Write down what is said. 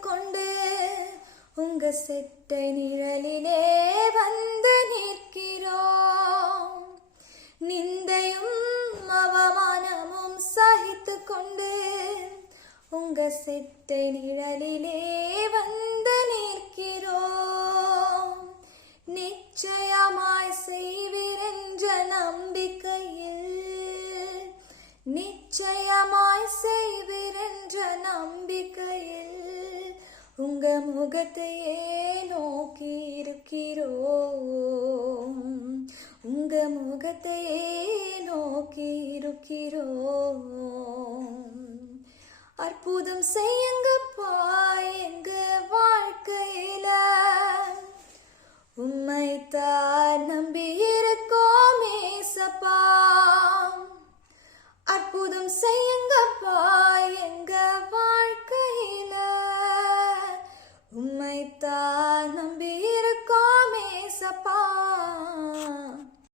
கொண்டு உங்க செட்டை நிழலிலே வந்து நிற்கிறோம். நிந்தையும் அவமானமும் சகித்து கொண்டு உங்க செட்டை நிழலிலே வந்து நிற்கிறோம். நிச்சயமாய் செய்வீரென்ற நம்பிக்கையில், நிச்சயமாய் செய்வீரென்ற நம்பிக்கையில் உங்க முகத்தையே நோக்கி இருக்கிறோம். உங்க முகத்தையே நோக்கி இருக்கிறோம். அற்புதம் செய்யுங்கப்பா எங்க வாழ்க்கையில, உம்மைத்தான் நம்பி இருக்கோம் ஏசப்பா. அற்புதம் செய்யுங்கப்பா எங்க வாழ்க்கையில, உம்மைத்தான் நம்பி இருக்கோம் ஏசப்பா.